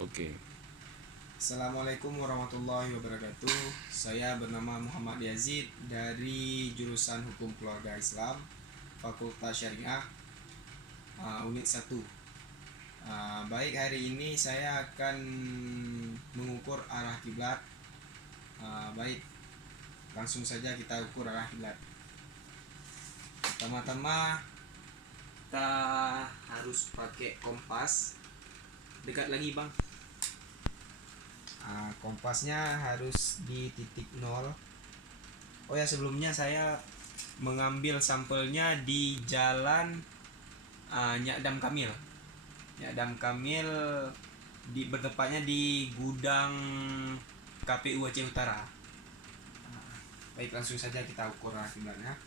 Oke. Assalamualaikum warahmatullahi wabarakatuh. Saya bernama Muhammad Yazid dari jurusan Hukum Keluarga Islam, Fakultas Syariah, Unit 1. Baik, hari ini saya akan mengukur arah kiblat. Baik, langsung saja kita ukur arah kiblat. Pertama-tama kita harus pakai kompas. Dekat lagi, Bang. Kompasnya harus di titik 0. Oh ya, sebelumnya saya mengambil sampelnya di jalan Nyakdam Kamil. Nyakdam Kamil bertepatnya di gudang KPU Aceh Utara. Baik, langsung saja kita ukur kiblatnya.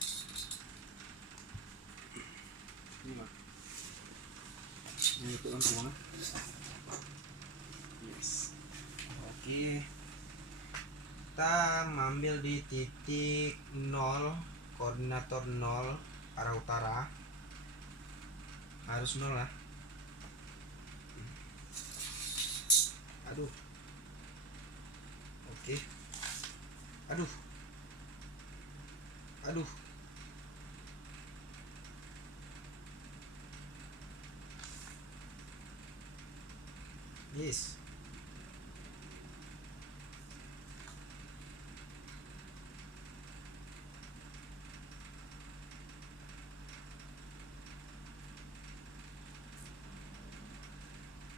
Ini untuk semua. Yes. Oke. Kita mengambil di titik 0, koordinator 0, arah utara. Harus 0 lah. Aduh. Oke. Aduh. Yes.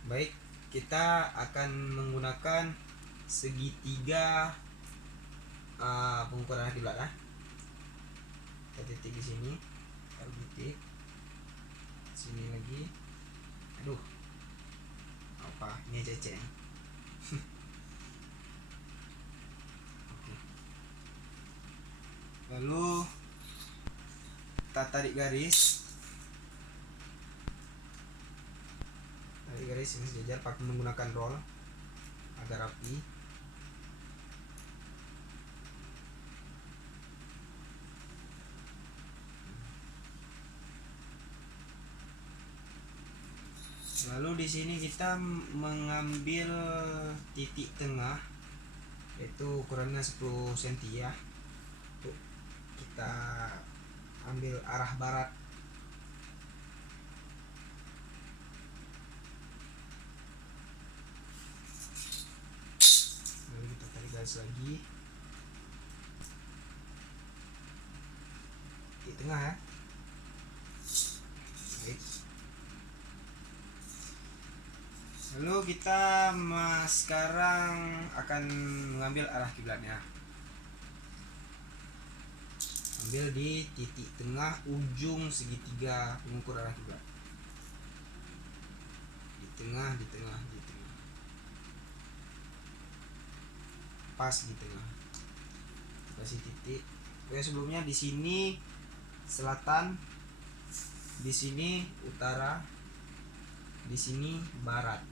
Baik, kita akan menggunakan segitiga pengukuran kiblat lah. Kita titik di sini, taruh titik sini lagi. Aduh, apa ini cecek. Oke. Lalu kita tarik garis ini sejajar pakai menggunakan roll agar rapi. Lalu di sini kita mengambil titik tengah, yaitu ukurannya 10 cm ya. Untuk kita ambil arah barat. Lalu kita tarik garis lagi. Titik tengah ya. Baik. Lalu kita sekarang akan mengambil arah kiblatnya. Ambil di titik tengah ujung segitiga pengukur arah kiblat. Di tengah. Pas di tengah. Kasih titik. Oke, sebelumnya di sini selatan, di sini utara, di sini barat.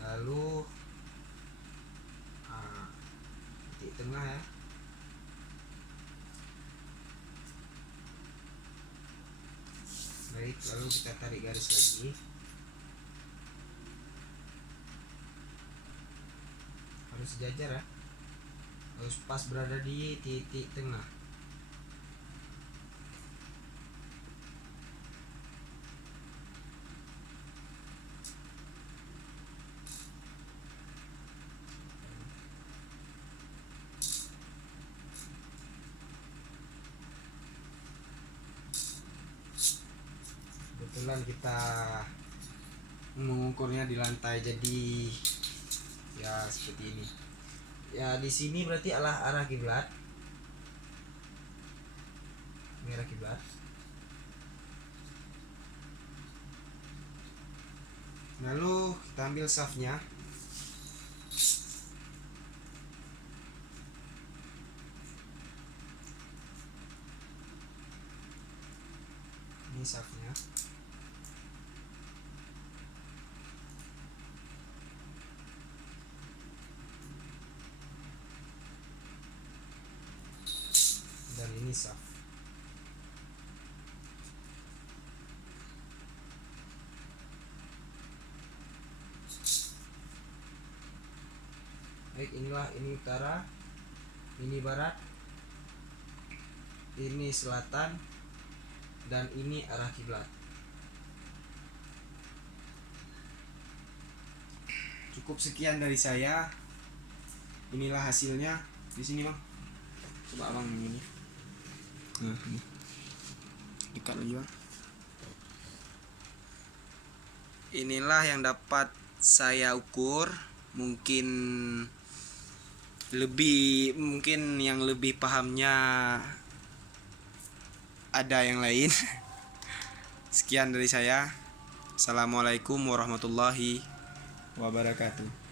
Lalu titik tengah ya. Baik, lalu kita tarik garis lagi. Harus sejajar ya. Harus pas berada di titik tengah. Kebetulan kita mengukurnya di lantai, jadi ya seperti ini. Ya, di sini berarti arah kiblat. Ini arah kiblat. Lalu kita ambil shaftnya. Ini shaftnya. Dan ini shaft. Baik, inilah ini utara, ini barat, ini selatan, dan ini arah kiblat. Cukup sekian dari saya. Inilah hasilnya. Di sini bang, coba abang ini. Nah, ini dekat lagi bang. Inilah yang dapat saya ukur. Mungkin yang lebih pahamnya ada yang lain. Sekian dari saya. Assalamualaikum warahmatullahi wabarakatuh.